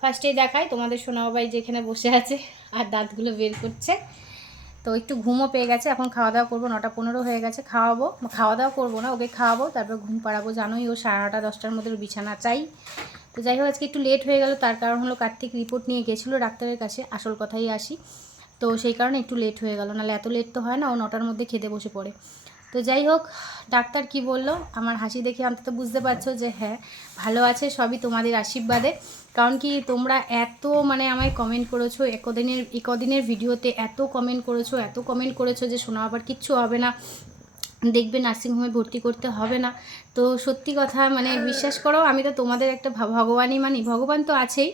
ফার্স্টেই দেখাই তোমাদের সোনা বাবাই যেখানে বসে আছে আর দাঁতগুলো বের করছে। তো একটু ঘুমও পেয়ে গেছে, এখন খাওয়া দাওয়া করবো, 9:15 হয়ে গেছে। খাওয়া দাওয়া করবো না, ওকে খাওয়াবো, তারপর ঘুম পাড়াবো। জানোই ও 9:30 10টার মধ্যে বিছানা চাই। তো যাই হোক আজকে একটু লেট হয়ে গেল, তার কারণ হলো কার্তিক রিপোর্ট নিয়ে গেছিলো ডাক্তারের কাছে, আসল কথাই আসি। তো সেই কারণে একটু লেট হয়ে গেল, নাহলে এত লেট তো হয় না, ও 9টার মধ্যে খেতে বসে পড়ে। তো যাই হোক, ডাক্তার কি বলল, আমার হাসি দেখে অন্তত বুঝতে পারছো যে হ্যাঁ ভালো আছে, সবই তোমাদের আশীর্বাদে। কারণ কি তোমরা এত আমায় কমেন্ট করেছো, একদিনের ভিডিওতে এত কমেন্ট করেছো যে শোনা আবার কিচ্ছু হবে না, দেখবে নার্সিংহোমে ভর্তি করতে হবে না। তো সত্যি কথা বিশ্বাস করো, আমি তো তোমাদের একটা ভগবানই মানি, ভগবান তো আছেই,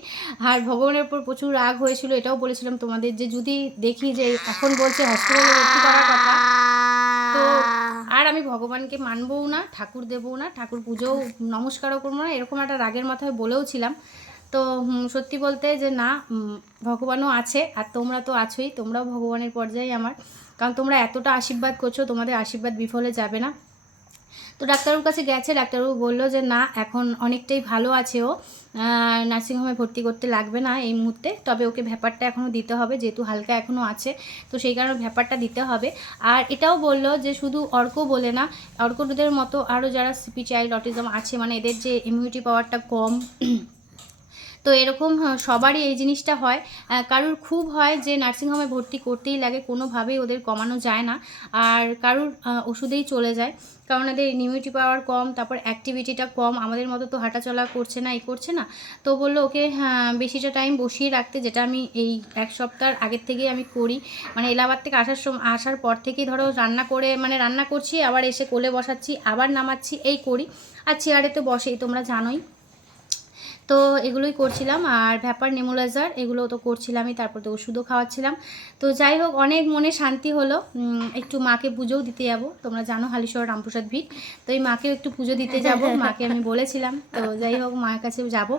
আর ভগবানের উপর প্রচুর রাগ হয়েছিল। এটাও বলেছিলাম তোমাদের যে যদি দেখি যে এখন বলছে হসপিটালে ভর্তি করার কথা, তো আর আমি ভগবানকে মানবও না, ঠাকুর দেবও না, ঠাকুর পুজোও নমস্কারও করবো না, এরকম একটা রাগের মাথায় বলেও ছিলাম। তো সত্যি বলতে যে না, ভগবানও আছে আর তোমরা তো আছোই, তোমরাও ভগবানের পর্যায়ে আমার, কারণ তোমরা এতটা আশীর্বাদ করছো, তোমাদের আশীর্বাদ বিফলে যাবে না। তো ডাক্তারবাবুর কাছে গেছে, ডাক্তারবাবু বললো যে না এখন অনেকটাই ভালো আছে, ও নার্সিংহোমে ভর্তি করতে লাগবে না এই মুহূর্তে, তবে ওকে ভ্যাপারটা এখনও দিতে হবে, যেহেতু হালকা এখনও আছে, তো সেই কারণে ভ্যাপারটা দিতে হবে। আর এটাও বললো যে শুধু অর্ক বলে না, অর্কদের মতো আরও যারা সিপি চাইল্ড অটিজম আছে, এদের যে ইমিউনিটি পাওয়ারটা কম, তো এরকম সবারই এই জিনিসটা হয়, কারুর খুব হয় যে নার্সিংহোমে ভর্তি করতেই লাগে, কোনোভাবেই ওদের কমানো যায় না, আর কারুর ওষুধেই চলে যায়, কারণ এদের ইমিউনিটি পাওয়ার কম, তারপর অ্যাক্টিভিটিটা কম, আমাদের মতো তো হাঁটাচলা করছে না, করছে না। তো বললো ওকে বেশিটা টাইম বসিয়ে রাখতে, যেটা আমি এই 1 সপ্তাহ আগের থেকেই আমি করি, এলাহাবাদ থেকে আসার পর থেকেই ধরো রান্না করে রান্না করছি, আবার এসে কোলে বসাচ্ছি, আবার নামাচ্ছি, এই করি, আর চেয়ারে তো বসেই, তোমরা জানোই। তো এগুলোই করছিলাম, আর ভ্যাপার নেমুলাইজার এগুলো তো করছিলামই, তারপর তো ওষুধও খাওয়াচ্ছিলাম। তো যাই হোক অনেক মনে শান্তি হলো। একটু মাকে পুজোও দিতে যাব, তোমরা জানো হালিশহর রামপ্রসাদ ভিট, তো এই মাকেও একটু পুজো দিতে যাব, মাকে আমি বলেছিলাম। তো যাই হোক মায়ের কাছে যাব,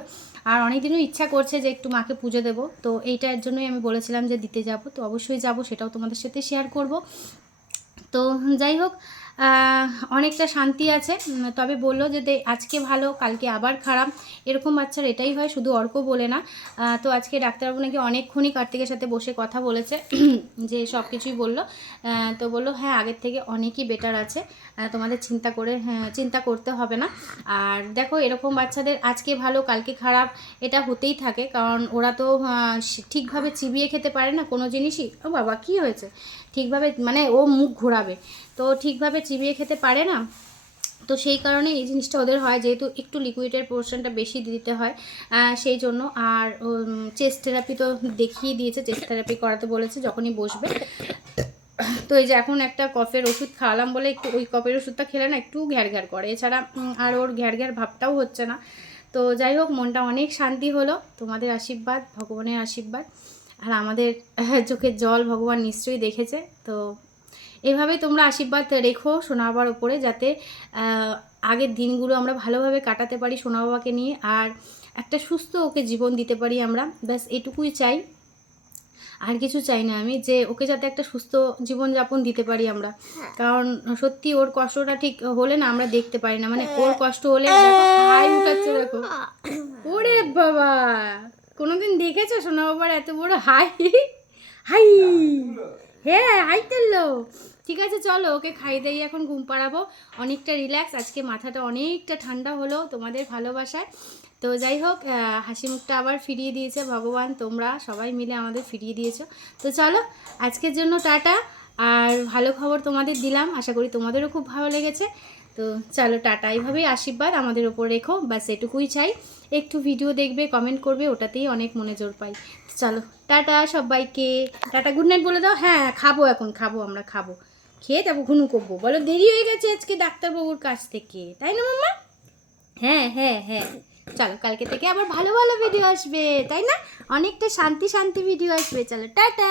আর অনেক দিনও ইচ্ছা করছে যে একটু মাকে পুজো দেবো, তো এইটার জন্যই আমি বলেছিলাম যে দিতে যাব, তো অবশ্যই যাব, সেটাও তোমাদের সাথে শেয়ার করব। তো যাই হোক অনেকটা শান্তি আছে, তবে বললো যে আজকে ভালো কালকে আবার খারাপ, এরকম বাচ্চার এটাই হয়, শুধু অর্ক বলে না। তো আজকে ডাক্তারবাবু নাকি অনেকক্ষণই কার্তিকের সাথে বসে কথা বলেছে, যে সব কিছুই বললো। তো বললো হ্যাঁ আগের থেকে অনেকই বেটার আছে, তোমাদের চিন্তা করতে হবে না। আর দেখো এরকম বাচ্চাদের আজকে ভালো কালকে খারাপ এটা হতেই থাকে, কারণ ওরা তো ঠিকভাবে চিবিয়ে খেতে পারে না কোনো জিনিসই। ও বাবা কি হয়েছে, ঠিকভাবে ও মুখ ঘোরাবে, তো ঠিকভাবে চিবিয়ে খেতে পারে না, তো সেই কারণে এই জিনিসটা ওদের হয়, যেহেতু একটু লিকুইডের পোর্শনটা বেশি দিতে হয়, সেই জন্য। আর চেস্ট থেরাপি তো দেখিয়ে দিয়েছে, চেস্ট থেরাপি করাতে বলেছে যখনই বসবে। তো এই যে এখন একটা কফের ওষুধ খাওয়ালাম বলে একটু ওই কফের ওষুধটা খেলে না একটু ঘ্যার ঘ্যার করে, এছাড়া আর ওর ঘ্যার ঘ্যার ভাবটাও হচ্ছে না। তো যাই হোক মনটা অনেক শান্তি হলো, তোমাদের আশীর্বাদ, ভগবানের আশীর্বাদ, আর আমাদের চোখের জল ভগবান নিশ্চয়ই দেখেছে। তো এভাবেই তোমরা আশীর্বাদ রেখো সোনা বাবার ওপরে, যাতে আগের দিনগুলো আমরা ভালোভাবে কাটাতে পারি সোনা বাবাকে নিয়ে, আর একটা সুস্থ ওকে জীবন দিতে পারি আমরা, ব্যাস এটুকুই চাই, আর কিছু চাই না আমি, যে ওকে যাতে একটা সুস্থ জীবনযাপন দিতে পারি আমরা। কারণ সত্যি ওর কষ্টটা ঠিক হলে না আমরা দেখতে পারি না, ওর কষ্ট হলে হাই উঠাচ্ছে দেখো, ওরে বাবা কোনোদিন দেখেছো সোনা বাবার এত বড় হাই? হাই, হ্যাঁ হাই তুললো। ঠিক আছে চলো ওকে খাই দিয়ে এখন ঘুম পাড়াবো, অনেকটা রিল্যাক্স, আজকে মাথাটা অনেকটা ঠান্ডা হলো তোমাদের ভালোবাসায়। তো যাই হোক হাসি মুখটা আবার ফিরিয়ে দিয়েছে ভগবান, তোমরা সবাই মিলে আমাদের ফিরিয়ে দিয়েছো। তো চলো আজকের জন্য টাটা, আর ভালো খবর তোমাদের দিলাম, আশা করি তোমাদেরও খুব ভালো লেগেছে। তো চলো টাটা, এইভাবেই আশীর্বাদ আমাদের ওপর রেখো, ব্যাস এটুকুই চাই। একটু ভিডিও দেখবে, কমেন্ট করবে, ওটাতেই অনেক মনে জোর পাই। চলো টাটা সবাইকে, টাটা গুড নাইট বলে দাও। হ্যাঁ খাবো, এখন খাবো, আমরা খাবো, খেয়ে যাবো ঘুনু করবো, বলো দেরি হয়ে গেছে আজকে ডাক্তারবাবুর কাছ থেকে, তাই না মাম্মা? হ্যাঁ হ্যাঁ হ্যাঁ, চলো কালকে থেকে আবার ভালো ভালো ভিডিও আসবে, তাই না? অনেকটা শান্তি শান্তি ভিডিও আসবে, চলো টাটা।